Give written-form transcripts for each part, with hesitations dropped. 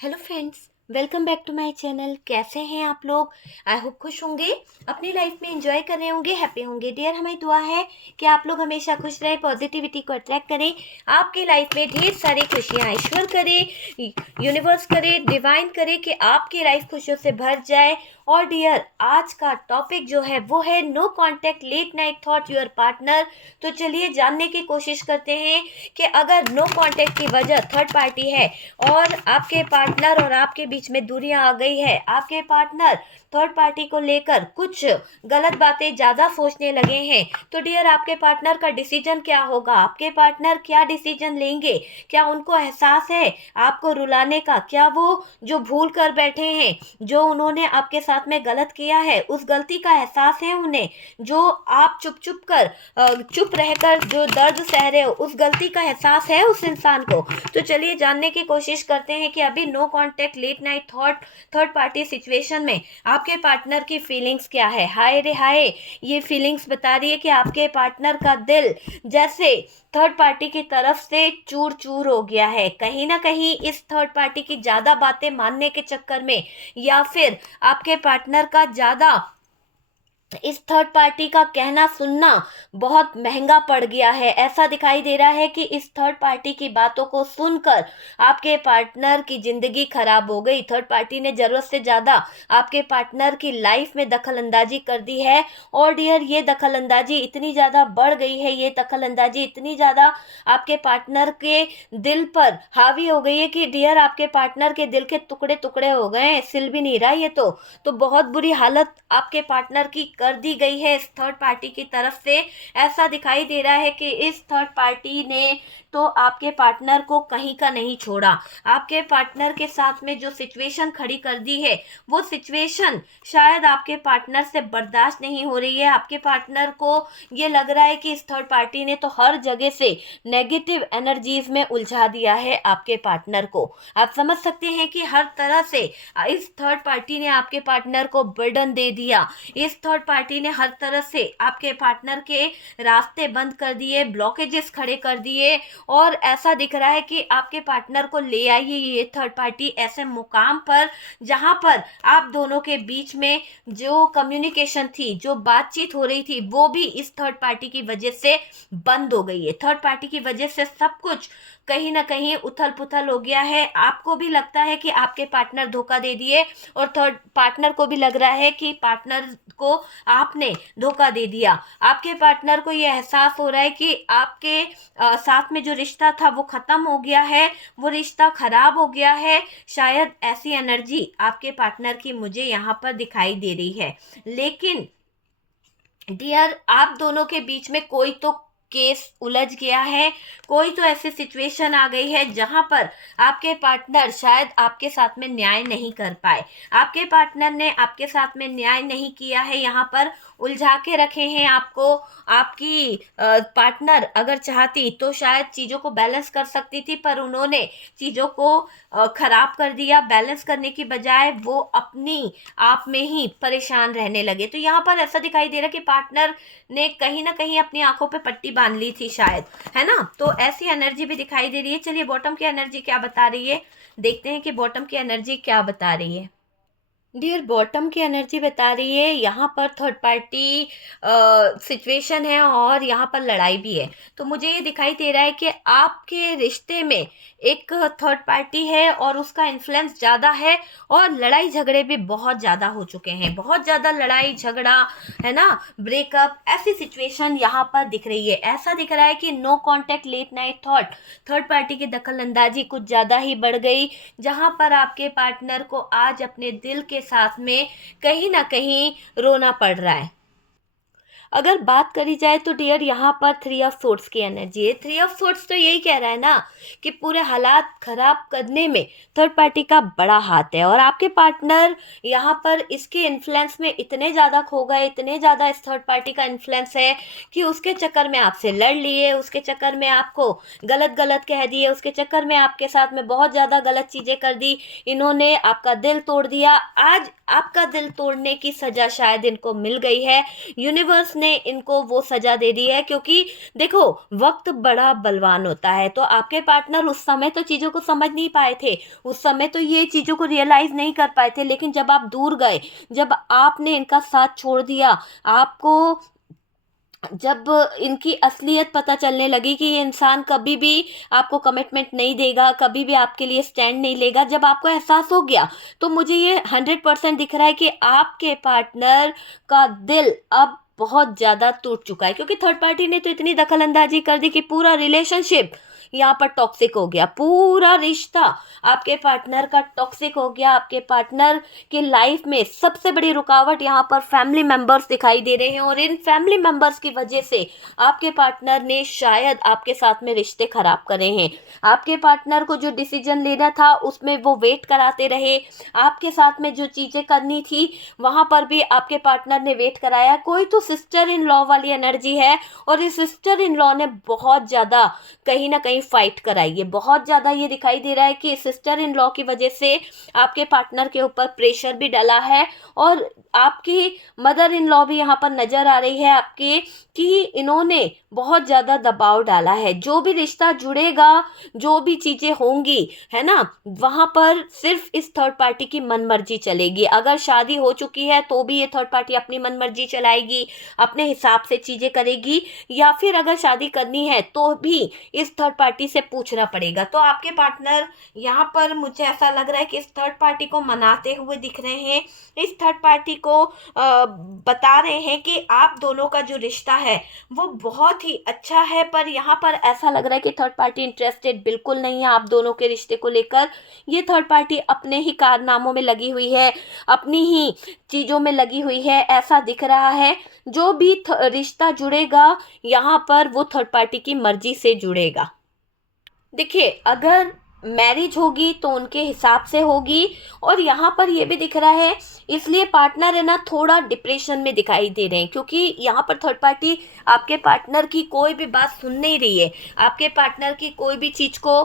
Hello friends, welcome back to my channel. कैसे हैं आप लोग? आई होप खुश होंगे, अपनी लाइफ में एंजॉय कर रहे होंगे, हैप्पी होंगे। डियर, हमारी दुआ है कि आप लोग हमेशा खुश रहें, पॉजिटिविटी को अट्रैक्ट करें, आपकी लाइफ में ढेर सारी खुशियाँ ईश्वर करे, यूनिवर्स करे, डिवाइन करे कि आपकी लाइफ खुशियों से भर जाए। और डियर, आज का टॉपिक जो है वो है no contact late night thought your partner. तो चलिए जानने की कोशिश करते हैं कि अगर नो कॉन्टैक्ट की वजह थर्ड पार्टी है और आपके पार्टनर और आपके बीच में दूरियां आ गई है, आपके पार्टनर थर्ड पार्टी को लेकर कुछ गलत बातें ज़्यादा सोचने लगे हैं, तो डियर आपके पार्टनर का डिसीजन क्या होगा? आपके पार्टनर क्या डिसीजन लेंगे? क्या उनको एहसास है आपको रुलाने का? क्या वो जो भूल कर बैठे हैं, जो उन्होंने आपके साथ में गलत किया है, उस गलती का एहसास है उन्हें? जो आप चुप रहकर जो दर्द सह रहे हो, उस गलती का एहसास है उस इंसान को? तो चलिए जानने की कोशिश करते हैं कि अभी no contact late night thought third party situation में आपके पार्टनर की फीलिंग्स क्या है। हाय रे हाय, ये फीलिंग्स बता रही है कि आपके पार्टनर का दिल जैसे थर्ड पार्टी की तरफ से चूर चूर हो गया है, कहीं ना कहीं इस थर्ड पार्टी की ज्यादा बातें मानने के चक्कर में, या फिर आपके पार्टनर का ज्यादा इस थर्ड पार्टी का कहना सुनना बहुत महंगा पड़ गया है। ऐसा दिखाई दे रहा है कि इस थर्ड पार्टी की बातों को सुनकर आपके पार्टनर की जिंदगी खराब हो गई। थर्ड पार्टी ने जरूरत से ज्यादा आपके पार्टनर की लाइफ में दखल अंदाजी कर दी है। और डियर, ये दखल अंदाजी इतनी ज्यादा बढ़ गई है, ये दखल अंदाजी इतनी ज्यादा आपके पार्टनर के दिल पर हावी हो गई है कि डियर आपके पार्टनर के दिल के टुकड़े टुकड़े हो गए हैं, सिल भी नहीं रहा ये तो बहुत बुरी हालत आपके पार्टनर की कर दी गई है इस थर्ड पार्टी की तरफ से। ऐसा दिखाई दे रहा है कि इस थर्ड पार्टी ने तो आपके पार्टनर को कहीं का नहीं छोड़ा। आपके पार्टनर के साथ में जो सिचुएशन खड़ी कर दी है, वो सिचुएशन शायद आपके पार्टनर से बर्दाश्त नहीं हो रही है। आपके पार्टनर को ये लग रहा है कि इस थर्ड पार्टी ने तो हर जगह से नेगेटिव एनर्जीज में उलझा दिया है आपके पार्टनर को। आप समझ सकते हैं कि हर तरह से इस थर्ड पार्टी ने आपके पार्टनर को बर्डन दे दिया। इस थर्ड पार्टी ने हर तरह से आपके पार्टनर के रास्ते बंद कर दिए, ब्लॉकेजेस खड़े कर दिए। और ऐसा दिख रहा है कि आपके पार्टनर को ले आई है ये थर्ड पार्टी ऐसे मुकाम पर जहां पर आप दोनों के बीच में जो कम्युनिकेशन थी, जो बातचीत हो रही थी, वो भी इस थर्ड पार्टी की वजह से बंद हो गई है। थर्ड पार्टी की वजह से सब कुछ कहीं ना कहीं उथल पुथल हो गया है। आपको भी लगता है कि आपके पार्टनर धोखा दे दिए, और थर्ड पार्टनर को भी लग रहा है कि पार्टनर को आपने धोखा दे दिया। आपके पार्टनर को यह एहसास हो रहा है कि आपके साथ में जो रिश्ता था वो खत्म हो गया है, वो रिश्ता खराब हो गया है। शायद ऐसी एनर्जी आपके पार्टनर की मुझे यहाँ पर दिखाई दे रही है। लेकिन डियर, आप दोनों के बीच में कोई तो केस उलझ गया है, कोई तो ऐसी सिचुएशन आ गई है जहां पर आपके पार्टनर शायद आपके साथ में न्याय नहीं कर पाए। आपके पार्टनर ने आपके साथ में न्याय नहीं किया है, यहाँ पर उलझा के रखे हैं आपको। आपकी पार्टनर अगर चाहती तो शायद चीज़ों को बैलेंस कर सकती थी, पर उन्होंने चीज़ों को खराब कर दिया। बैलेंस करने की बजाय वो अपनी आप में ही परेशान रहने लगे। तो यहाँ पर ऐसा दिखाई दे रहा है कि पार्टनर ने कहीं ना कहीं अपनी आंखों पे पट्टी बांध ली थी शायद, है ना? तो ऐसी एनर्जी भी दिखाई दे रही है। चलिए बॉटम की एनर्जी क्या बता रही है, देखते हैं कि बॉटम की एनर्जी क्या बता रही है। डियर, बॉटम की एनर्जी बता रही है यहाँ पर थर्ड पार्टी सिचुएशन है और यहाँ पर लड़ाई भी है। तो मुझे ये दिखाई दे रहा है कि आपके रिश्ते में एक थर्ड पार्टी है और उसका इन्फ्लुएंस ज़्यादा है, और लड़ाई झगड़े भी बहुत ज़्यादा हो चुके हैं, बहुत ज़्यादा लड़ाई झगड़ा, है ना, ब्रेकअप, ऐसी सिचुएशन यहाँ पर दिख रही है। ऐसा दिख रहा है कि no contact late night thought, third party की दखल अंदाजी कुछ ज़्यादा ही बढ़ गई, जहाँ पर आपके पार्टनर को आज अपने दिल के साथ में कहीं ना कहीं रोना पड़ रहा है। अगर बात करी जाए तो डियर, यहाँ पर थ्री ऑफ सोर्ड्स की एनर्जी है। थ्री ऑफ सोर्ड्स तो यही कह रहा है ना कि पूरे हालात खराब करने में थर्ड पार्टी का बड़ा हाथ है, और आपके पार्टनर यहाँ पर इसके इन्फ्लुएंस में इतने ज़्यादा खो गए, इतने ज़्यादा इस थर्ड पार्टी का इन्फ्लुएंस है कि उसके चक्कर में आपसे लड़ लिए, उसके चक्कर में आपको गलत गलत कह दिए, उसके चक्कर में आपके साथ में बहुत ज़्यादा गलत चीज़ें कर दी। इन्होंने आपका दिल तोड़ दिया। आज आपका दिल तोड़ने की सज़ा शायद इनको मिल गई है। यूनिवर्स ने इनको वो सजा दे दी है, क्योंकि देखो वक्त बड़ा बलवान होता है। तो आपके पार्टनर उस समय तो चीज़ों को समझ नहीं पाए थे, उस समय तो ये चीज़ों को रियलाइज़ नहीं कर पाए थे, लेकिन जब आप दूर गए, जब आपने इनका साथ छोड़ दिया, आपको जब इनकी असलियत पता चलने लगी कि ये इंसान कभी भी आपको कमिटमेंट नहीं देगा, कभी भी आपके लिए स्टैंड नहीं लेगा, जब आपको एहसास हो गया, तो मुझे ये 100% दिख रहा है कि आपके पार्टनर का दिल अब बहुत ज़्यादा टूट चुका है, क्योंकि थर्ड पार्टी ने तो इतनी दखल अंदाजी कर दी कि पूरा रिलेशनशिप यहाँ पर टॉक्सिक हो गया, पूरा रिश्ता आपके पार्टनर का टॉक्सिक हो गया। आपके पार्टनर के लाइफ में सबसे बड़ी रुकावट यहाँ पर फैमिली मेंबर्स दिखाई दे रहे हैं, और इन फैमिली मेंबर्स की वजह से आपके पार्टनर ने शायद आपके साथ में रिश्ते खराब करे हैं। आपके पार्टनर को जो डिसीजन लेना था उसमें वो वेट कराते रहे, आपके साथ में जो चीज़ें करनी थी वहाँ पर भी आपके पार्टनर ने वेट कराया। कोई तो सिस्टर इन लॉ वाली एनर्जी है, और इस सिस्टर इन लॉ ने बहुत ज़्यादा कहीं ना कहीं फाइट कराई है। बहुत ज़्यादा ये दिखाई दे रहा है कि सिस्टर इन लॉ की वजह से आपके पार्टनर के ऊपर प्रेशर भी डला है, और आपकी मदर इन लॉ भी यहाँ पर नज़र आ रही है आपके, कि इन्होंने बहुत ज़्यादा दबाव डाला है। जो भी रिश्ता जुड़ेगा, जो भी चीज़ें होंगी, है ना, वहाँ पर सिर्फ इस थर्ड पार्टी की मनमर्जी चलेगी। अगर शादी हो चुकी है तो भी ये थर्ड पार्टी अपनी मनमर्जी चलाएगी, अपने हिसाब से चीज़ें करेगी, या फिर अगर शादी करनी है तो भी इस थर्ड पार्टी से पूछना पड़ेगा। तो आपके पार्टनर यहाँ पर मुझे ऐसा लग रहा है कि इस थर्ड पार्टी को मनाते हुए दिख रहे हैं, इस थर्ड पार्टी को बता रहे हैं कि आप दोनों का जो रिश्ता है वो बहुत ही अच्छा है। पर यहाँ पर ऐसा लग रहा है कि थर्ड पार्टी इंटरेस्टेड बिल्कुल नहीं है आप दोनों के रिश्ते को लेकर। ये थर्ड पार्टी अपने ही कारनामों में लगी हुई है, अपनी ही चीज़ों में लगी हुई है, ऐसा दिख रहा है। जो भी रिश्ता जुड़ेगा यहाँ पर वो थर्ड पार्टी की मर्जी से जुड़ेगा। देखिए, अगर मैरिज होगी तो उनके हिसाब से होगी, और यहाँ पर ये भी दिख रहा है, इसलिए पार्टनर है ना थोड़ा डिप्रेशन में दिखाई दे रहे हैं, क्योंकि यहाँ पर थर्ड पार्टी आपके पार्टनर की कोई भी बात सुन नहीं रही है, आपके पार्टनर की कोई भी चीज़ को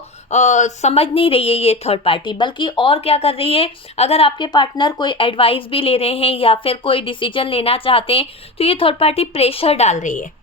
समझ नहीं रही है ये थर्ड पार्टी। बल्कि और क्या कर रही है, अगर आपके पार्टनर कोई एडवाइस भी ले रहे हैं या फिर कोई डिसीजन लेना चाहते हैं तो ये थर्ड पार्टी प्रेशर डाल रही है।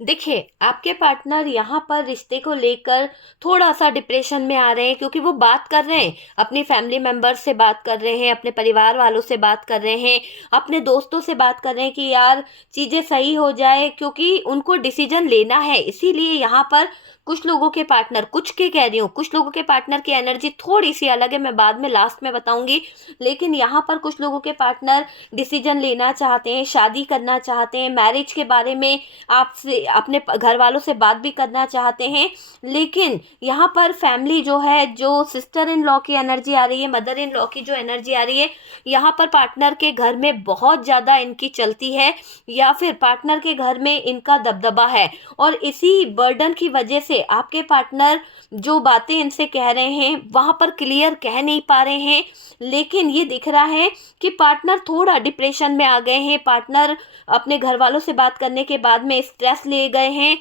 देखिए, आपके पार्टनर यहाँ पर रिश्ते को लेकर थोड़ा सा डिप्रेशन में आ रहे हैं, क्योंकि वो बात कर रहे हैं, अपनी फैमिली मेम्बर्स से बात कर रहे हैं, अपने परिवार वालों से बात कर रहे हैं, अपने दोस्तों से बात कर रहे हैं कि यार चीज़ें सही हो जाए, क्योंकि उनको डिसीजन लेना है। इसीलिए यहाँ पर कुछ लोगों के पार्टनर, कुछ के कह रही हूँ, कुछ लोगों के पार्टनर की एनर्जी थोड़ी सी अलग है, मैं बाद में लास्ट में बताऊंगी। लेकिन यहाँ पर कुछ लोगों के पार्टनर डिसीजन लेना चाहते हैं, शादी करना चाहते हैं, मैरिज के बारे में आपसे, अपने घर वालों से बात भी करना चाहते हैं। लेकिन यहाँ पर फैमिली जो है, जो सिस्टर इन लॉ की एनर्जी आ रही है, मदर इन लॉ की जो एनर्जी आ रही है, यहाँ पर पार्टनर के घर में बहुत ज़्यादा इनकी चलती है, या फिर पार्टनर के घर में इनका दबदबा है। और इसी बर्डन की वजह से आपके पार्टनर जो बातें इनसे कह रहे हैं वहाँ पर क्लियर कह नहीं पा रहे हैं। लेकिन ये दिख रहा है कि पार्टनर थोड़ा डिप्रेशन में आ गए हैं, पार्टनर अपने घर वालों से बात करने के बाद में स्ट्रेस ले गए हैं,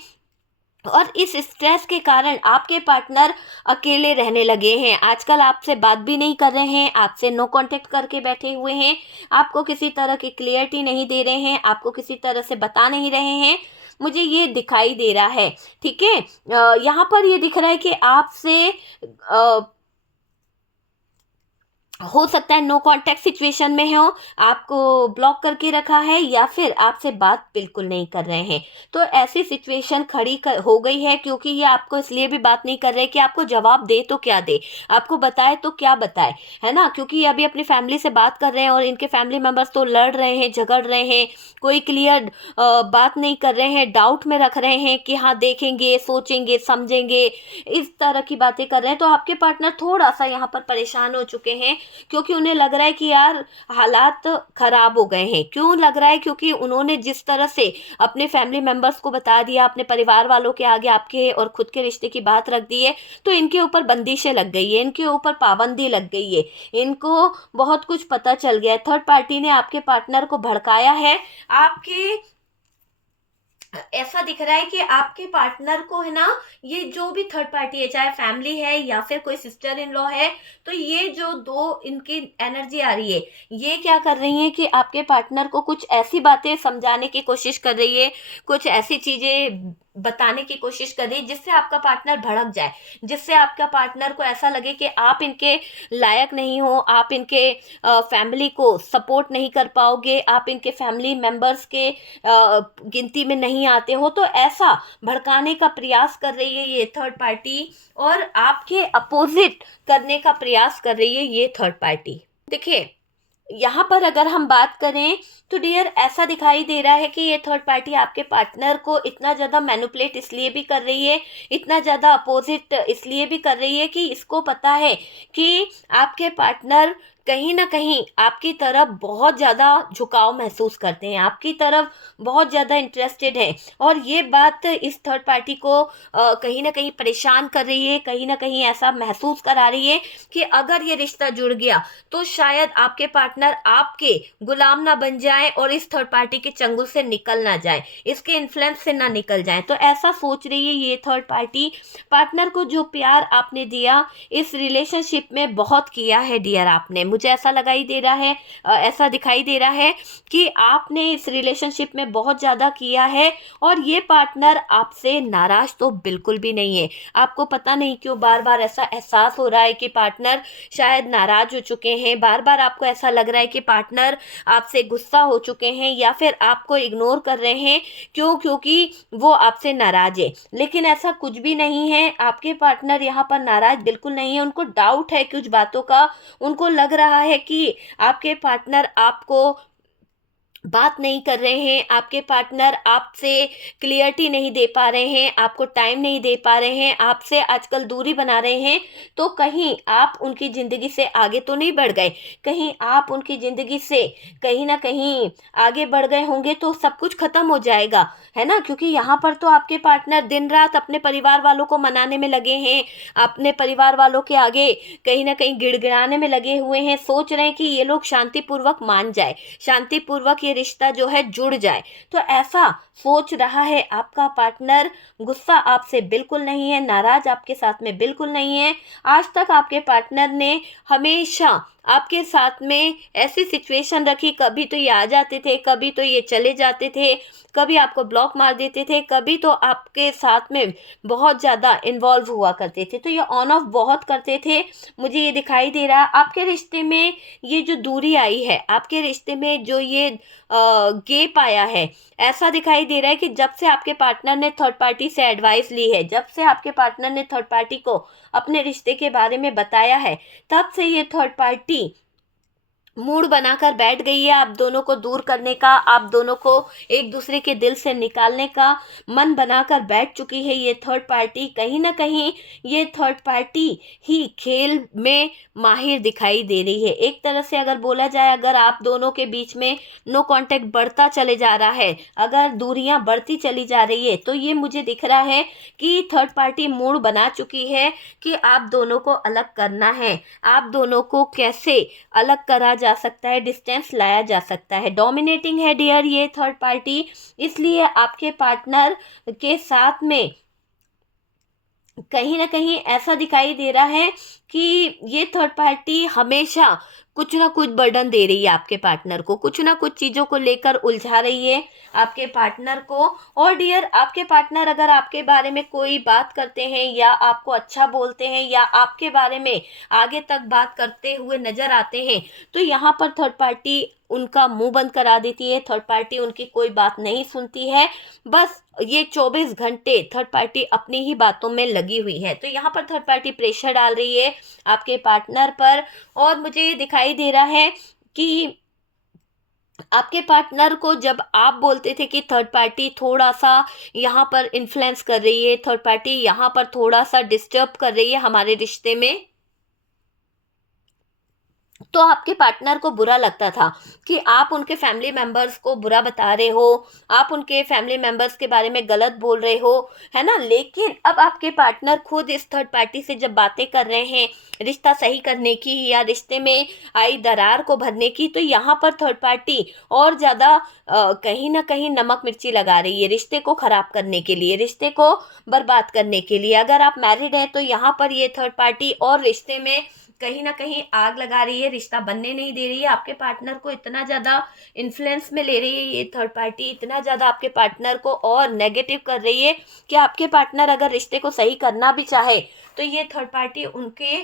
और इस स्ट्रेस के कारण आपके पार्टनर अकेले रहने लगे हैं। आजकल आपसे बात भी नहीं कर रहे हैं, आपसे नो कांटेक्ट करके बैठे हुए हैं, आपको किसी तरह की क्लियरिटी नहीं दे रहे हैं, आपको किसी तरह से बता नहीं रहे हैं। मुझे ये दिखाई दे रहा है, ठीक है। यहाँ पर ये दिख रहा है कि आपसे हो सकता है नो कांटेक्ट सिचुएशन में हो, आपको ब्लॉक करके रखा है, या फिर आपसे बात बिल्कुल नहीं कर रहे हैं। तो ऐसी सिचुएशन हो गई है, क्योंकि ये आपको इसलिए भी बात नहीं कर रहे कि आपको जवाब दे तो क्या दे, आपको बताए तो क्या बताए, है ना। क्योंकि ये अभी अपनी फैमिली से बात कर रहे हैं, और इनके फैमिली मेम्बर्स तो लड़ रहे हैं, झगड़ रहे हैं, कोई क्लियर बात नहीं कर रहे हैं, डाउट में रख रहे हैं कि हाँ देखेंगे, सोचेंगे, समझेंगे, इस तरह की बातें कर रहे हैं। तो आपके पार्टनर थोड़ा सा यहाँ पर परेशान हो चुके हैं, क्योंकि उन्हें लग रहा है कि यार हालात खराब हो गए हैं। क्यों लग रहा है? क्योंकि उन्होंने जिस तरह से अपने फैमिली मेंबर्स को बता दिया, अपने परिवार वालों के आगे आपके और खुद के रिश्ते की बात रख दी है, तो इनके ऊपर बंदिशें लग गई है, इनके ऊपर पाबंदी लग गई है, इनको बहुत कुछ पता चल गया है। थर्ड पार्टी ने आपके पार्टनर को भड़काया है, आपके ऐसा दिख रहा है कि आपके पार्टनर को है ना, ये जो भी थर्ड पार्टी है, चाहे फैमिली है या फिर कोई सिस्टर इन लॉ है, तो ये जो दो इनकी एनर्जी आ रही है, ये क्या कर रही है कि आपके पार्टनर को कुछ ऐसी बातें समझाने की कोशिश कर रही है, कुछ ऐसी चीजें बताने की कोशिश कर रही है जिससे आपका पार्टनर भड़क जाए, जिससे आपका पार्टनर को ऐसा लगे कि आप इनके लायक नहीं हो, आप इनके फैमिली को सपोर्ट नहीं कर पाओगे, आप इनके फैमिली मेंबर्स के गिनती में नहीं आते हो। तो ऐसा भड़काने का प्रयास कर रही है ये थर्ड पार्टी, और आपके अपोजिट करने का प्रयास कर रही है ये थर्ड पार्टी। देखिए, यहाँ पर अगर हम बात करें तो डियर, ऐसा दिखाई दे रहा है कि ये थर्ड पार्टी आपके पार्टनर को इतना ज़्यादा मैनिपुलेट इसलिए भी कर रही है, इतना ज़्यादा अपोजिट इसलिए भी कर रही है कि इसको पता है कि आपके पार्टनर कहीं ना कहीं आपकी तरफ बहुत ज़्यादा झुकाव महसूस करते हैं, आपकी तरफ बहुत ज़्यादा इंटरेस्टेड है। और ये बात इस थर्ड पार्टी को कहीं ना कहीं परेशान कर रही है, कहीं ना कहीं ऐसा महसूस करा रही है कि अगर ये रिश्ता जुड़ गया तो शायद आपके पार्टनर आपके गुलाम ना बन जाए और इस थर्ड पार्टी के चंगुल से निकल ना जाए, इसके इन्फ्लुएंस से ना निकल जाए। तो ऐसा सोच रही है ये थर्ड पार्टी। पार्टनर को जो प्यार आपने दिया इस रिलेशनशिप में बहुत किया है डियर आपने, मुझे ऐसा लगाई दे रहा है, ऐसा दिखाई दे रहा है कि आपने इस रिलेशनशिप में बहुत ज़्यादा किया है। और ये पार्टनर आपसे नाराज तो बिल्कुल भी नहीं है। आपको पता नहीं क्यों बार बार ऐसा एहसास हो रहा है कि पार्टनर शायद नाराज हो चुके हैं, बार बार आपको ऐसा लग रहा है कि पार्टनर आपसे गुस्सा हो चुके हैं या फिर आपको इग्नोर कर रहे हैं। क्यों? क्योंकि वो आपसे नाराज है। लेकिन ऐसा कुछ भी नहीं है, आपके पार्टनर यहाँ पर नाराज बिल्कुल नहीं है। उनको डाउट है कुछ बातों का, उनको लग रहा है कि आपके पार्टनर आपको बात नहीं कर रहे हैं, आपके पार्टनर आपसे क्लियरिटी नहीं दे पा रहे हैं, आपको टाइम नहीं दे पा रहे हैं, आपसे आजकल दूरी बना रहे हैं। तो कहीं आप उनकी ज़िंदगी से आगे तो नहीं बढ़ गए, कहीं आप उनकी ज़िंदगी से कहीं ना कहीं आगे बढ़ गए होंगे तो सब कुछ ख़त्म हो जाएगा, है ना। क्योंकि यहाँ पर तो आपके पार्टनर दिन रात अपने परिवार वालों को मनाने में लगे हैं, अपने परिवार वालों के आगे कहीं ना कहीं गिड़गिड़ाने में लगे हुए हैं, सोच रहे हैं कि ये लोग शांतिपूर्वक मान जाए, शांतिपूर्वक ये रिश्ता जो है जुड़ जाए। तो ऐसा सोच रहा है आपका पार्टनर। गुस्सा आपसे बिल्कुल नहीं है, नाराज आपके साथ में बिल्कुल नहीं है। आज तक आपके पार्टनर ने हमेशा आपके साथ में ऐसी सिचुएशन रखी, कभी तो ये आ जाते थे, कभी तो ये चले जाते थे, कभी आपको ब्लॉक मार देते थे, कभी तो आपके साथ में बहुत ज़्यादा इन्वॉल्व हुआ करते थे, तो ये ऑन ऑफ बहुत करते थे। मुझे ये दिखाई दे रहा है आपके रिश्ते में ये जो दूरी आई है, आपके रिश्ते में जो ये गैप आया है, ऐसा दिखाई दे रहा है कि जब से आपके पार्टनर ने थर्ड पार्टी से एडवाइस ली है, जब से आपके पार्टनर ने थर्ड पार्टी को अपने रिश्ते के बारे में बताया है, तब से ये थर्ड पार्टी मूड बनाकर बैठ गई है आप दोनों को दूर करने का, आप दोनों को एक दूसरे के दिल से निकालने का मन बनाकर बैठ चुकी है ये थर्ड पार्टी। कहीं ना कहीं ये थर्ड पार्टी ही खेल में माहिर दिखाई दे रही है। एक तरह से अगर बोला जाए, अगर आप दोनों के बीच में नो कांटेक्ट बढ़ता चले जा रहा है, अगर दूरियां बढ़ती चली जा रही है, तो ये मुझे दिख रहा है कि थर्ड पार्टी मूड बना चुकी है कि आप दोनों को अलग करना है, आप दोनों को कैसे अलग करा जा सकता है, डिस्टेंस लाया जा सकता है। डोमिनेटिंग है डियर ये थर्ड पार्टी, इसलिए आपके पार्टनर के साथ में कहीं ना कहीं ऐसा दिखाई दे रहा है कि ये थर्ड पार्टी हमेशा कुछ ना कुछ बर्डन दे रही है आपके पार्टनर को, कुछ ना कुछ चीज़ों को लेकर उलझा रही है आपके पार्टनर को। और डियर, आपके पार्टनर अगर आपके बारे में कोई बात करते हैं या आपको अच्छा बोलते हैं या आपके बारे में आगे तक बात करते हुए नजर आते हैं, तो यहाँ पर थर्ड पार्टी उनका मुंह बंद करा देती है, थर्ड पार्टी उनकी कोई बात नहीं सुनती है। बस ये 24 घंटे थर्ड पार्टी अपनी ही बातों में लगी हुई है। तो यहाँ पर थर्ड पार्टी प्रेशर डाल रही है आपके पार्टनर पर। और मुझे ये दिखाई दे रहा है कि आपके पार्टनर को जब आप बोलते थे कि थर्ड पार्टी थोड़ा सा यहाँ पर इन्फ्लुएंस कर रही है, थर्ड पार्टी यहाँ पर थोड़ा सा डिस्टर्ब कर रही है हमारे रिश्ते में, तो आपके पार्टनर को बुरा लगता था कि आप उनके फैमिली मेंबर्स को बुरा बता रहे हो, आप उनके फैमिली मेंबर्स के बारे में गलत बोल रहे हो, है ना। लेकिन अब आपके पार्टनर खुद इस थर्ड पार्टी से जब बातें कर रहे हैं रिश्ता सही करने की या रिश्ते में आई दरार को भरने की, तो यहाँ पर थर्ड पार्टी और ज़्यादा कहीं ना कहीं नमक मिर्ची लगा रही है रिश्ते को ख़राब करने के लिए, रिश्ते को बर्बाद करने के लिए। अगर आप मैरिड हैं तो यहाँ पर ये थर्ड पार्टी और रिश्ते में कहीं ना कहीं आग लगा रही है, रिश्ता बनने नहीं दे रही है, आपके पार्टनर को इतना ज़्यादा इन्फ्लुएंस में ले रही है ये थर्ड पार्टी, इतना ज़्यादा आपके पार्टनर को और नेगेटिव कर रही है कि आपके पार्टनर अगर रिश्ते को सही करना भी चाहे तो ये थर्ड पार्टी उनके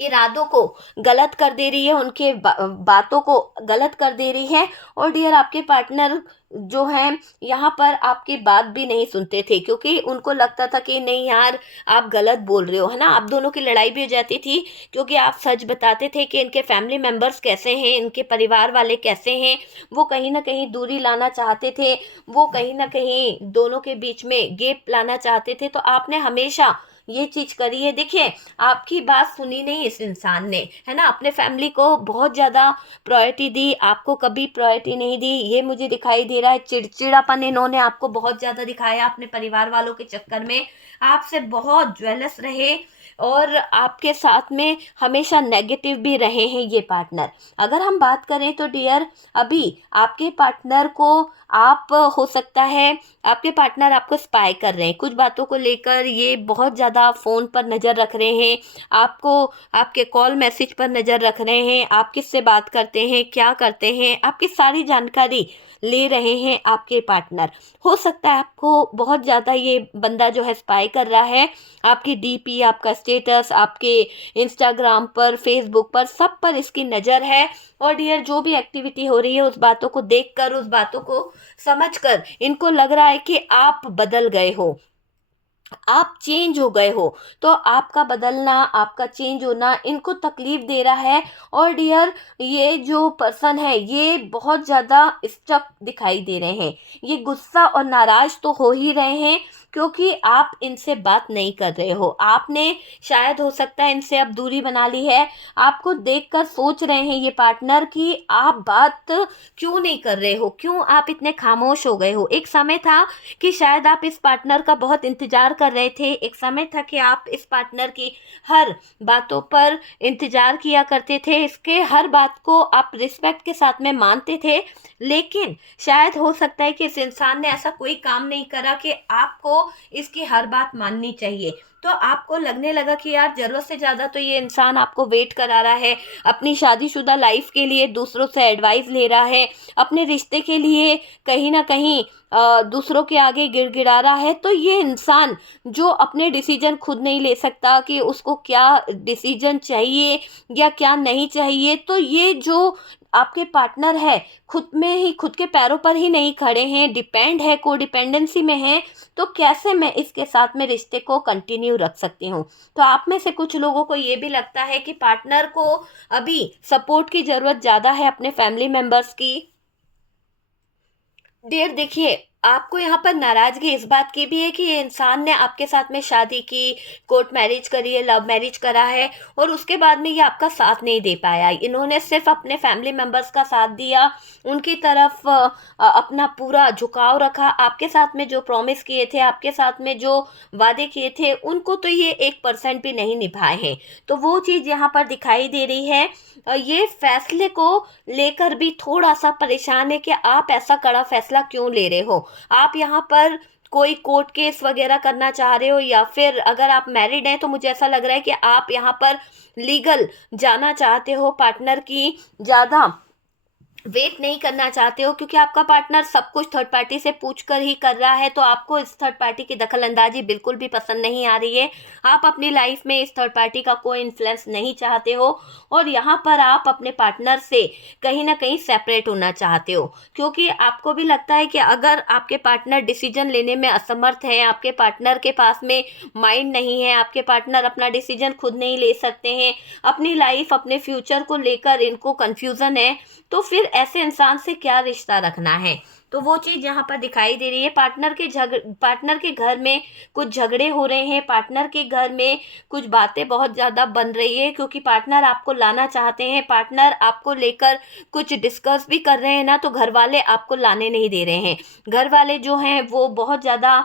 इरादों को गलत कर दे रही है, उनके बातों को गलत कर दे रही है। और डियर आपके पार्टनर जो हैं यहाँ पर आपकी बात भी नहीं सुनते थे, क्योंकि उनको लगता था कि नहीं यार आप गलत बोल रहे हो, है ना। आप दोनों की लड़ाई भी हो जाती थी क्योंकि आप सच बताते थे कि इनके फैमिली मेंबर्स कैसे हैं, इनके परिवार वाले कैसे हैं। वो कहीं ना कहीं दूरी लाना चाहते थे, वो कहीं ना कहीं दोनों के बीच में गैप लाना चाहते थे। तो आपने हमेशा ये चीज़ करी है। देखिए आपकी बात सुनी नहीं इस इंसान ने, है ना। अपने फैमिली को बहुत ज़्यादा प्रायोरिटी दी, आपको कभी प्रायोरिटी नहीं दी। ये मुझे दिखाई दे रहा है चिड़चिड़ापन इन्होंने आपको बहुत ज़्यादा दिखाया अपने परिवार वालों के चक्कर में, आपसे बहुत ज्वेलस रहे और आपके साथ में हमेशा नेगेटिव भी रहे हैं ये पार्टनर। अगर हम बात करें तो डियर अभी आपके पार्टनर को आप हो सकता है आपके पार्टनर आपको स्पाई कर रहे हैं कुछ बातों को लेकर, ये बहुत ज़्यादा फ़ोन पर नज़र रख रहे हैं, आपको आपके कॉल मैसेज पर नज़र रख रहे हैं, आप किससे बात करते हैं, क्या करते हैं, आपकी सारी जानकारी ले रहे हैं आपके पार्टनर। हो सकता है आपको बहुत ज़्यादा ये बंदा जो है स्पाई कर रहा है, आपकी डीपी, आपका स्टेटस, आपके इंस्टाग्राम पर, फेसबुक पर, सब पर इसकी नज़र है। और डियर जो भी एक्टिविटी हो रही है उस बातों को देखकर, उस बातों को समझकर इनको लग रहा है कि आप बदल गए हो, आप चेंज हो गए हो। तो आपका बदलना, आपका चेंज होना इनको तकलीफ दे रहा है। और डियर ये जो पर्सन है ये बहुत ज़्यादा स्टक दिखाई दे रहे हैं, ये गुस्सा और नाराज़ तो हो ही रहे हैं क्योंकि आप इनसे बात नहीं कर रहे हो। आपने शायद हो सकता है इनसे अब दूरी बना ली है, आपको देखकर सोच रहे हैं ये पार्टनर कि आप बात क्यों नहीं कर रहे हो, क्यों आप इतने खामोश हो गए हो। एक समय था कि शायद आप इस पार्टनर का बहुत इंतज़ार कर रहे थे, एक समय था कि आप इस पार्टनर की हर बातों पर इंतज़ार किया करते थे, इसके हर बात को आप रिस्पेक्ट के साथ में मानते थे। लेकिन शायद हो सकता है कि इस इंसान ने ऐसा कोई काम नहीं करा कि आपको इसकी हर बात माननी चाहिए। तो आपको लगने लगा कि यार ज़रूरत से ज़्यादा तो ये इंसान आपको वेट करा रहा है, अपनी शादीशुदा लाइफ के लिए दूसरों से एडवाइस ले रहा है, अपने रिश्ते के लिए कहीं ना कहीं दूसरों के आगे गिड़गिड़ा रहा है। तो ये इंसान जो अपने डिसीजन खुद नहीं ले सकता कि उसको क्या डिसीजन चाहिए या क्या नहीं चाहिए, तो ये जो आपके पार्टनर है खुद में ही, खुद के पैरों पर ही नहीं खड़े हैं, डिपेंड है, को डिपेंडेंसी में है, तो कैसे मैं इसके साथ में रिश्ते को कंटिन्यू रख सकती हूँ। तो आप में से कुछ लोगों को ये भी लगता है कि पार्टनर को अभी सपोर्ट की ज़रूरत ज़्यादा है अपने फैमिली मेंबर्स की। डियर देखिए आपको यहाँ पर नाराजगी इस बात की भी है कि ये इंसान ने आपके साथ में शादी की, कोर्ट मैरिज करी है, लव मैरिज करा है और उसके बाद में ये आपका साथ नहीं दे पाया। इन्होंने सिर्फ अपने फैमिली मेंबर्स का साथ दिया, उनकी तरफ अपना पूरा झुकाव रखा, आपके साथ में जो प्रॉमिस किए थे, आपके साथ में जो वादे किए थे, उनको तो ये 1% भी नहीं निभाए हैं। तो वो चीज़ यहाँ पर दिखाई दे रही है। ये फैसले को लेकर भी थोड़ा सा परेशान है कि आप ऐसा कड़ा फैसला क्यों ले रहे हो। आप यहाँ पर कोई कोर्ट केस वगैरह करना चाह रहे हो या फिर अगर आप मैरिड हैं तो मुझे ऐसा लग रहा है कि आप यहाँ पर लीगल जाना चाहते हो, पार्टनर की ज़्यादा वेट नहीं करना चाहते हो, क्योंकि आपका पार्टनर सब कुछ थर्ड पार्टी से पूछ कर ही कर रहा है। तो आपको इस थर्ड पार्टी की दखल अंदाजी बिल्कुल भी पसंद नहीं आ रही है। आप अपनी लाइफ में इस थर्ड पार्टी का कोई इन्फ्लुएंस नहीं चाहते हो और यहाँ पर आप अपने पार्टनर से कहीं ना कहीं सेपरेट होना चाहते हो, क्योंकि आपको भी लगता है कि अगर आपके पार्टनर डिसीजन लेने में असमर्थ है, आपके पार्टनर के पास में माइंड नहीं है, आपके पार्टनर अपना डिसीजन खुद नहीं ले सकते हैं, अपनी लाइफ, अपने फ्यूचर को लेकर इनको कन्फ्यूज़न है, तो फिर ऐसे इंसान से क्या रिश्ता रखना है। तो वो चीज़ यहाँ पर दिखाई दे रही है। पार्टनर के घर में कुछ झगड़े हो रहे हैं, पार्टनर के घर में कुछ बातें बहुत ज़्यादा बन रही है, क्योंकि पार्टनर आपको लाना चाहते हैं, पार्टनर आपको लेकर कुछ डिस्कस भी कर रहे हैं ना, तो घर वाले आपको लाने नहीं दे रहे हैं। घर वाले जो हैं वो बहुत ज़्यादा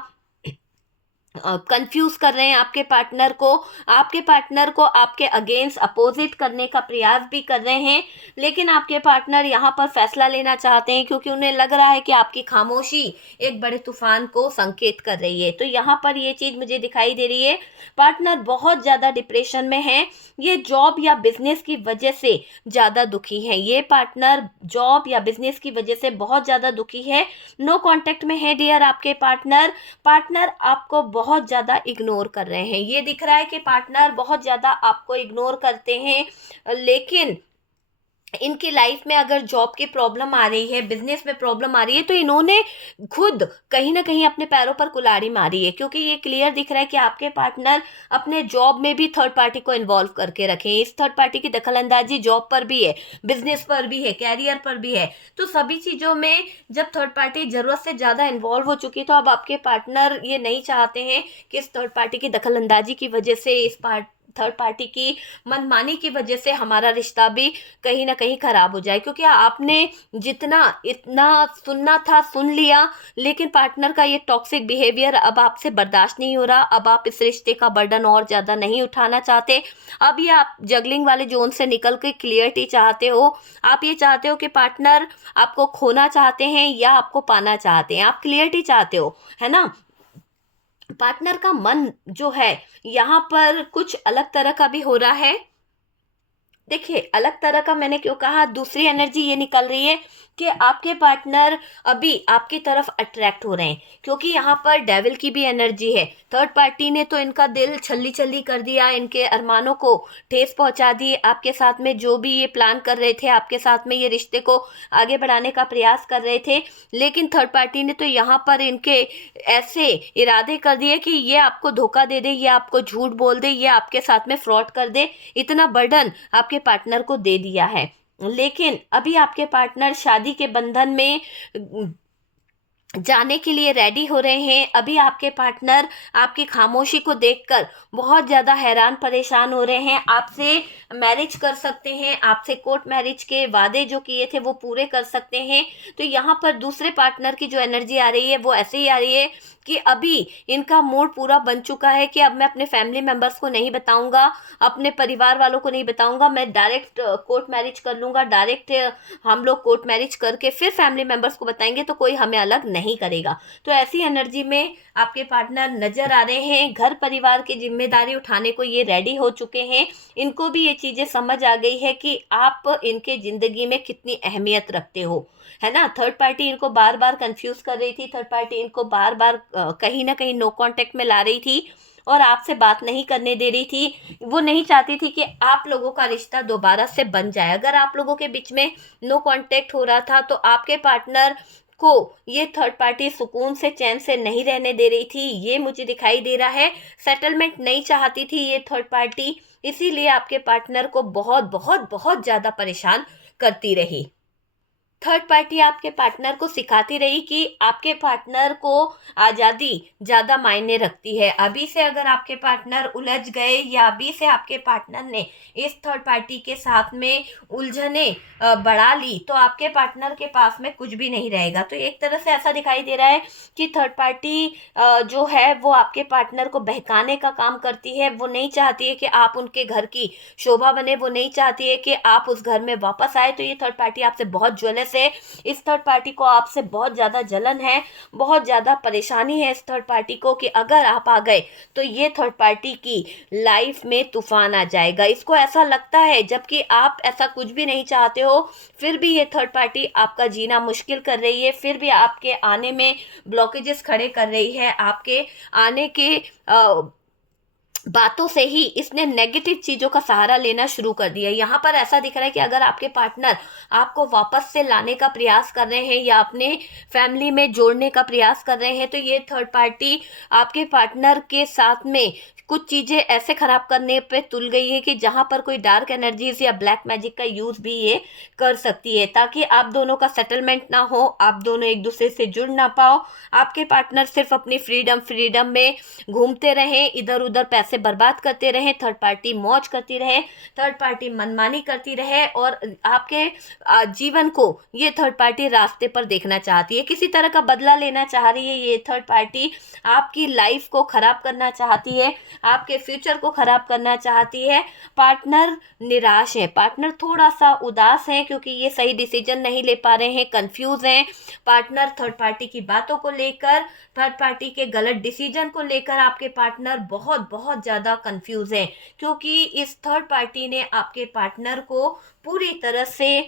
कंफ्यूज कर रहे हैं आपके पार्टनर को आपके अगेंस्ट अपोजिट करने का प्रयास भी कर रहे हैं। लेकिन आपके पार्टनर यहाँ पर फैसला लेना चाहते हैं, क्योंकि उन्हें लग रहा है कि आपकी खामोशी एक बड़े तूफान को संकेत कर रही है। तो यहाँ पर ये चीज़ मुझे दिखाई दे रही है, पार्टनर बहुत ज़्यादा डिप्रेशन में है। ये जॉब या बिजनेस की वजह से ज़्यादा दुखी है, ये पार्टनर जॉब या बिजनेस की वजह से बहुत ज़्यादा दुखी है। नो कांटेक्ट में है डियर आपके पार्टनर आपको बहुत ज़्यादा इग्नोर कर रहे हैं। ये दिख रहा है कि पार्टनर बहुत ज़्यादा आपको इग्नोर करते हैं। लेकिन इनकी लाइफ में अगर जॉब की प्रॉब्लम आ रही है, बिजनेस में प्रॉब्लम आ रही है, तो इन्होंने खुद कहीं ना कहीं अपने पैरों पर कुल्हाड़ी मारी है, क्योंकि ये क्लियर दिख रहा है कि आपके पार्टनर अपने जॉब में भी थर्ड पार्टी को इन्वॉल्व करके रखे हैं। इस थर्ड पार्टी की दखलंदाजी जॉब पर भी है, बिजनेस पर भी है, कैरियर पर भी है। तो सभी चीज़ों में जब थर्ड पार्टी ज़रूरत से ज़्यादा इन्वॉल्व हो चुकी, तो अब आपके पार्टनर ये नहीं चाहते हैं कि इस थर्ड पार्टी की दखलंदाजी की वजह से, इस थर्ड पार्टी की मनमानी की वजह से हमारा रिश्ता भी कहीं ना कहीं खराब हो जाए। क्योंकि आपने जितना इतना सुनना था सुन लिया, लेकिन पार्टनर का ये टॉक्सिक बिहेवियर अब आपसे बर्दाश्त नहीं हो रहा। अब आप इस रिश्ते का बर्डन और ज़्यादा नहीं उठाना चाहते। अब ये आप जगलिंग वाले जोन से निकल के क्लियरिटी चाहते हो। आप ये चाहते हो कि पार्टनर आपको खोना चाहते हैं या आपको पाना चाहते हैं, आप क्लियरिटी चाहते हो, है ना। पार्टनर का मन जो है यहाँ पर कुछ अलग तरह का भी हो रहा है। देखिए, अलग तरह का मैंने क्यों कहा, दूसरी एनर्जी ये निकल रही है कि आपके पार्टनर अभी आपकी तरफ अट्रैक्ट हो रहे हैं, क्योंकि यहाँ पर डेविल की भी एनर्जी है। थर्ड पार्टी ने तो इनका दिल छल्ली छल्ली कर दिया, इनके अरमानों को ठेस पहुंचा दी। आपके साथ में जो भी ये प्लान कर रहे थे, आपके साथ में ये रिश्ते को आगे बढ़ाने का प्रयास कर रहे थे, लेकिन थर्ड पार्टी ने तो यहाँ पर इनके ऐसे इरादे कर दिए कि ये आपको धोखा दे दे, ये आपको झूठ बोल दे, ये आपके साथ में फ्रॉड कर दे। इतना बर्डन आपके पार्टनर को दे दिया है। लेकिन अभी आपके पार्टनर शादी के बंधन में जाने के लिए रेडी हो रहे हैं। अभी आपके पार्टनर आपकी खामोशी को देखकर बहुत ज़्यादा हैरान परेशान हो रहे हैं। आपसे मैरिज कर सकते हैं, आपसे कोर्ट मैरिज के वादे जो किए थे वो पूरे कर सकते हैं। तो यहाँ पर दूसरे पार्टनर की जो एनर्जी आ रही है वो ऐसे ही आ रही है कि अभी इनका मूड पूरा बन चुका है कि अब मैं अपने फैमिली मेम्बर्स को नहीं बताऊंगा, अपने परिवार वालों को नहीं बताऊंगा, मैं डायरेक्ट कोर्ट मैरिज कर लूँगा। डायरेक्ट हम लोग कोर्ट मैरिज करके फिर फैमिली मेम्बर्स को बताएंगे, तो कोई हमें अलग नहीं करेगा। तो ऐसी एनर्जी में आपके पार्टनर नज़र आ रहे हैं। घर परिवार की जिम्मेदारी उठाने को ये रेडी हो चुके हैं। इनको भी ये चीज़ें समझ आ गई है कि आप इनके ज़िंदगी में कितनी अहमियत रखते हो, है ना। थर्ड पार्टी इनको बार बार कंफ्यूज कर रही थी, थर्ड पार्टी इनको बार बार कहीं ना कहीं नो कांटेक्ट में ला रही थी और आपसे बात नहीं करने दे रही थी। वो नहीं चाहती थी कि आप लोगों का रिश्ता दोबारा से बन जाए। अगर आप लोगों के बीच में नो कांटेक्ट हो रहा था, तो आपके पार्टनर को ये थर्ड पार्टी सुकून से चैन से नहीं रहने दे रही थी, ये मुझे दिखाई दे रहा है। सेटलमेंट नहीं चाहती थी ये थर्ड पार्टी, इसीलिए आपके पार्टनर को बहुत बहुत बहुत ज़्यादा परेशान करती रही। थर्ड पार्टी आपके पार्टनर को सिखाती रही कि आपके पार्टनर को आज़ादी ज़्यादा मायने रखती है। अभी से अगर आपके पार्टनर उलझ गए या अभी से आपके पार्टनर ने इस थर्ड पार्टी के साथ में उलझने बढ़ा ली, तो आपके पार्टनर के पास में कुछ भी नहीं रहेगा। तो एक तरह से ऐसा दिखाई दे रहा है कि थर्ड पार्टी जो है वो आपके पार्टनर को बहकाने का काम करती है। वो नहीं चाहती है कि आप उनके घर की शोभा बने, वो नहीं चाहती है कि आप उस घर में वापस आए। तो ये थर्ड पार्टी आपसे बहुत ज्वेलस है। इस थर्ड पार्टी को आपसे बहुत ज़्यादा जलन है, बहुत ज़्यादा परेशानी है इस थर्ड पार्टी को कि अगर आप आ गए तो ये थर्ड पार्टी की लाइफ में तूफान आ जाएगा। इसको ऐसा लगता है, जबकि आप ऐसा कुछ भी नहीं चाहते हो, फिर भी ये थर्ड पार्टी आपका जीना मुश्किल कर रही है, फिर भी आपके आने में ब्लॉकेजेस खड़े कर रही है, आपके आने के बातों से ही इसने नेगेटिव चीज़ों का सहारा लेना शुरू कर दिया। यहाँ पर ऐसा दिख रहा है कि अगर आपके पार्टनर आपको वापस से लाने का प्रयास कर रहे हैं या अपने फैमिली में जोड़ने का प्रयास कर रहे हैं, तो ये थर्ड पार्टी आपके पार्टनर के साथ में कुछ चीज़ें ऐसे खराब करने पे तुल गई है कि जहाँ पर कोई डार्क एनर्जीज या ब्लैक मैजिक का यूज़ भी ये कर सकती है, ताकि आप दोनों का सेटलमेंट ना हो, आप दोनों एक दूसरे से जुड़ ना पाओ, आपके पार्टनर सिर्फ अपनी फ्रीडम में घूमते रहें, इधर उधर पैसे बर्बाद करते रहें, थर्ड पार्टी मौज करती रहे, थर्ड पार्टी मनमानी करती रहे, और आपके जीवन को ये थर्ड पार्टी रास्ते पर देखना चाहती है, किसी तरह का बदला लेना चाह रही है। ये थर्ड पार्टी आपकी लाइफ को खराब करना चाहती है, आपके फ्यूचर को खराब करना चाहती है। पार्टनर निराश है, पार्टनर थोड़ा सा उदास है क्योंकि ये सही डिसीजन नहीं ले पा रहे हैं, कंफ्यूज हैं। पार्टनर थर्ड पार्टी की बातों को लेकर, थर्ड पार्टी के गलत डिसीजन को लेकर आपके पार्टनर बहुत बहुत ज़्यादा कंफ्यूज है, क्योंकि इस थर्ड पार्टी ने आपके पार्टनर को पूरी तरह से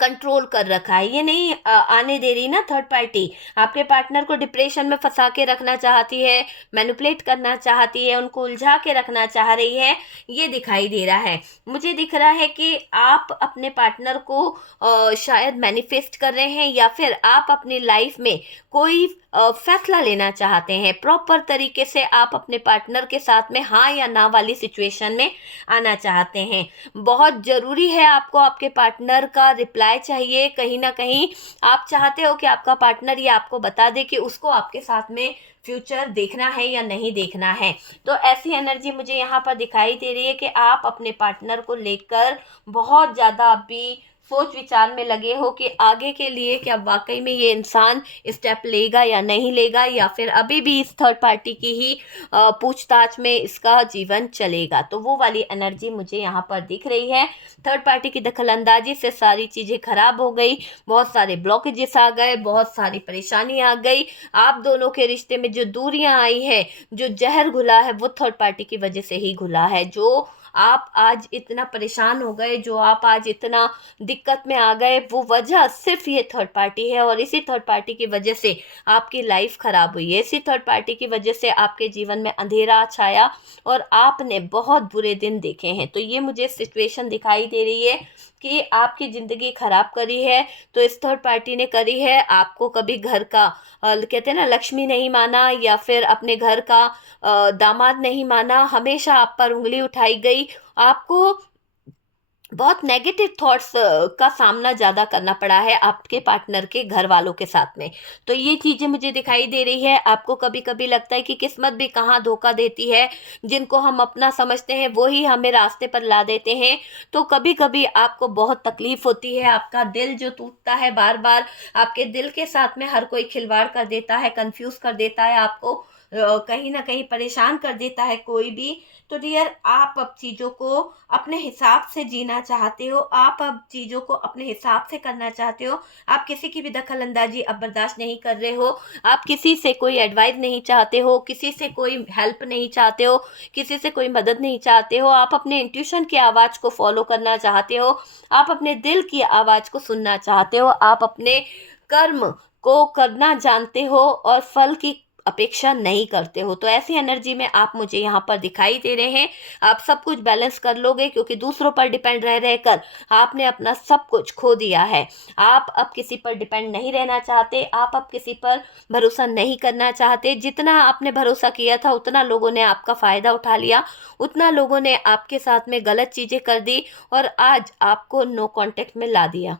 कंट्रोल कर रखा है। ये नहीं आने दे रही ना थर्ड पार्टी, आपके पार्टनर को डिप्रेशन में फंसा के रखना चाहती है, मैनिपुलेट करना चाहती है, उनको उलझा के रखना चाह रही है, ये दिखाई दे रहा है। मुझे दिख रहा है कि आप अपने पार्टनर को शायद मैनिफेस्ट कर रहे हैं, या फिर आप अपनी लाइफ में कोई फैसला लेना चाहते हैं। प्रॉपर तरीके से आप अपने पार्टनर के साथ में हाँ या ना वाली सिचुएशन में आना चाहते हैं। बहुत ज़रूरी है आपको आपके पार्टनर का रिप्लाई चाहिए। कहीं ना कहीं आप चाहते हो कि आपका पार्टनर ये आपको बता दे कि उसको आपके साथ में फ्यूचर देखना है या नहीं देखना है। तो ऐसी एनर्जी मुझे यहाँ पर दिखाई दे रही है कि आप अपने पार्टनर को लेकर बहुत ज़्यादा अभी सोच विचार में लगे हो कि आगे के लिए क्या वाकई में ये इंसान स्टेप लेगा या नहीं लेगा, या फिर अभी भी इस थर्ड पार्टी की ही पूछताछ में इसका जीवन चलेगा। तो वो वाली एनर्जी मुझे यहाँ पर दिख रही है। थर्ड पार्टी की दखलंदाजी से सारी चीज़ें खराब हो गई, बहुत सारे ब्लॉकेजेस आ गए, बहुत सारी परेशानी आ गई। आप दोनों के रिश्ते में जो दूरियां आई है, जो जहर घुला है, वो थर्ड पार्टी की वजह से ही घुला है। जो आप आज इतना परेशान हो गए, जो आप आज इतना दिक्कत में आ गए, वो वजह सिर्फ ये थर्ड पार्टी है, और इसी थर्ड पार्टी की वजह से आपकी लाइफ खराब हुई है। इसी थर्ड पार्टी की वजह से आपके जीवन में अंधेरा छाया और आपने बहुत बुरे दिन देखे हैं। तो ये मुझे सिचुएशन दिखाई दे रही है कि आपकी ज़िंदगी खराब करी है, तो इस थर्ड पार्टी ने करी है। आपको कभी घर का कहते हैं ना लक्ष्मी नहीं माना, या फिर अपने घर का दामाद नहीं माना, हमेशा आप पर उंगली उठाई गई, आपको बहुत नेगेटिव थॉट्स का सामना ज़्यादा करना पड़ा है आपके पार्टनर के घर वालों के साथ में। तो ये चीज़ें मुझे दिखाई दे रही है। आपको कभी कभी लगता है कि किस्मत भी कहाँ धोखा देती है, जिनको हम अपना समझते हैं वो ही हमें रास्ते पर ला देते हैं। तो कभी कभी आपको बहुत तकलीफ होती है, आपका दिल जो टूटता है बार बार, आपके दिल के साथ में हर कोई खिलवाड़ कर देता है, कंफ्यूज कर देता है, आपको कहीं ना कहीं परेशान कर देता है कोई भी। तो डियर, आप अब चीज़ों को अपने हिसाब से जीना चाहते हो, आप अब चीज़ों को अपने हिसाब से करना चाहते हो। आप किसी की भी दखल अंदाजी अब बर्दाश्त नहीं कर रहे हो, आप किसी से कोई एडवाइस नहीं चाहते हो, किसी से कोई हेल्प नहीं चाहते हो, किसी से कोई मदद नहीं चाहते हो। आप अपने इंट्यूशन की आवाज़ को फॉलो करना चाहते हो, आप अपने दिल की आवाज़ को सुनना चाहते हो, आप अपने कर्म को करना जानते हो और फल की अपेक्षा नहीं करते हो। तो ऐसी एनर्जी में आप मुझे यहाँ पर दिखाई दे रहे हैं। आप सब कुछ बैलेंस कर लोगे, क्योंकि दूसरों पर डिपेंड रह रहकर आपने अपना सब कुछ खो दिया है। आप अब किसी पर डिपेंड नहीं रहना चाहते, आप अब किसी पर भरोसा नहीं करना चाहते। जितना आपने भरोसा किया था उतना लोगों ने आपका फ़ायदा उठा लिया, उतना लोगों ने आपके साथ में गलत चीज़ें कर दी और आज आपको नो कॉन्टेक्ट में ला दिया।